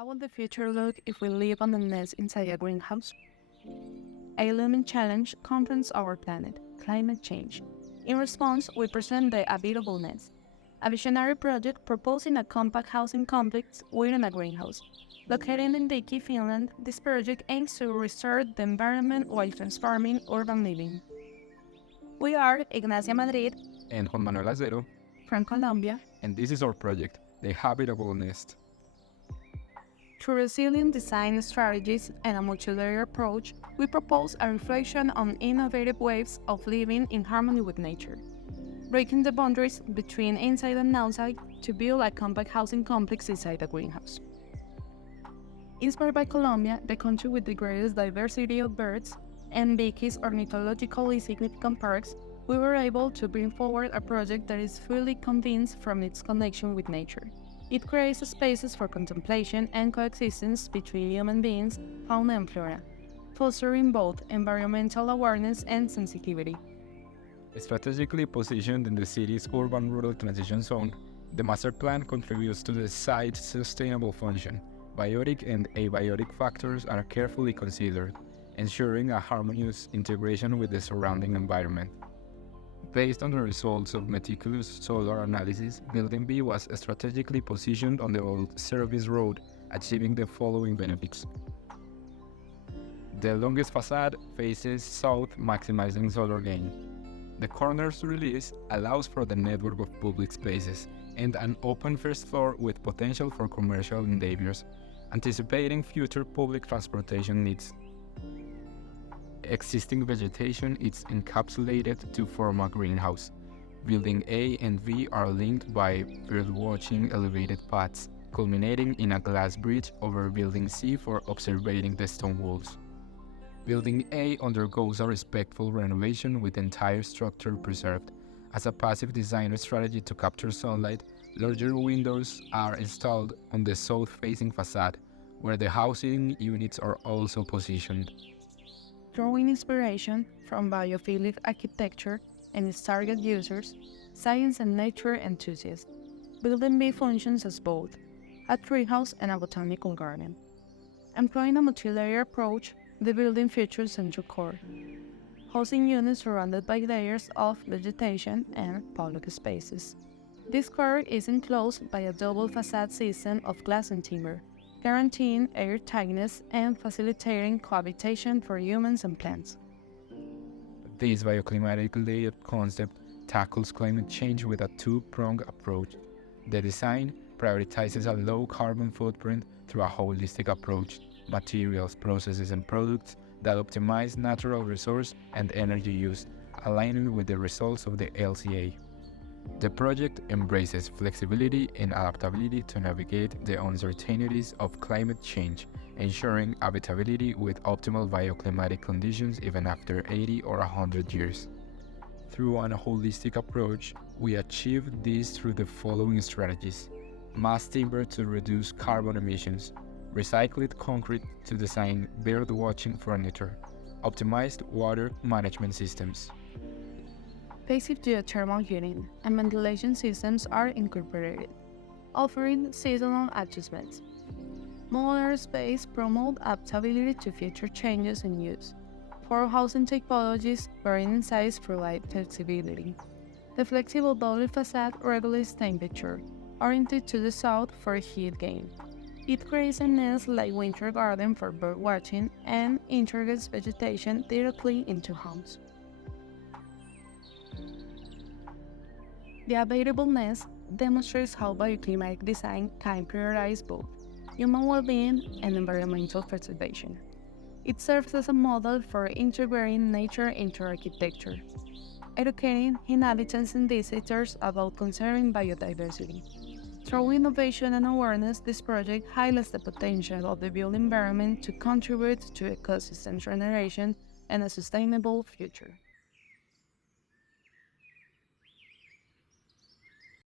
How will the future look if we live on a nest inside a greenhouse? A looming challenge confronts our planet, climate change. In response, we present the Habitable Nest, a visionary project proposing a compact housing complex within a greenhouse. Located in Diki, Finland, this project aims to restore the environment while transforming urban living. We are Ignacia Madrid and Juan Manuel Acero, from Colombia, and this is our project, the Habitable Nest. Through resilient design strategies and a multi-layer approach, we propose a reflection on innovative ways of living in harmony with nature, breaking the boundaries between inside and outside to build a compact housing complex inside a greenhouse. Inspired by Colombia, the country with the greatest diversity of birds, and Vicky's ornithologically significant parks, we were able to bring forward a project that is fully convinced from its connection with nature. It creates spaces for contemplation and coexistence between human beings, fauna and flora, fostering both environmental awareness and sensitivity. Strategically positioned in the city's urban-rural transition zone, the master plan contributes to the site's sustainable function. Biotic and abiotic factors are carefully considered, ensuring a harmonious integration with the surrounding environment. Based on the results of meticulous solar analysis, Building B was strategically positioned on the old service road, achieving the following benefits. The longest facade faces south, maximizing solar gain. The corner's release allows for the network of public spaces and an open first floor with potential for commercial endeavors, anticipating future public transportation needs. Existing vegetation is encapsulated to form a greenhouse. Building A and B are linked by birdwatching elevated paths, culminating in a glass bridge over Building C for observing the stone walls. Building A undergoes a respectful renovation with the entire structure preserved. As a passive design strategy to capture sunlight, larger windows are installed on the south-facing facade, where the housing units are also positioned. Drawing inspiration from biophilic architecture and its target users, science and nature enthusiasts, Building B functions as both a treehouse and a botanical garden. Employing a multi-layer approach, the building features central core, housing units surrounded by layers of vegetation and public spaces. This core is enclosed by a double facade system of glass and timber, guaranteeing airtightness and facilitating cohabitation for humans and plants. This bioclimatic layered concept tackles climate change with a two-pronged approach. The design prioritizes a low-carbon footprint through a holistic approach, materials, processes, and products that optimize natural resource and energy use, aligning with the results of the LCA. The project embraces flexibility and adaptability to navigate the uncertainties of climate change, ensuring habitability with optimal bioclimatic conditions even after 80 or 100 years. Through a holistic approach, we achieve this through the following strategies: mass timber to reduce carbon emissions, recycled concrete to design bird-watching furniture, optimized water management systems. Passive geothermal heating and ventilation systems are incorporated, offering seasonal adjustments. Modular space promote adaptability to future changes in use. For housing typologies, varying in size provide flexibility. The flexible double facade regulates temperature, oriented to the south for heat gain. It creates a nest-like winter garden for bird watching and integrates vegetation directly into homes. The Habitable Nest demonstrates how bioclimatic design can prioritize both human well-being and environmental preservation. It serves as a model for integrating nature into architecture, educating inhabitants and visitors about conserving biodiversity. Through innovation and awareness, this project highlights the potential of the built environment to contribute to ecosystem regeneration and a sustainable future.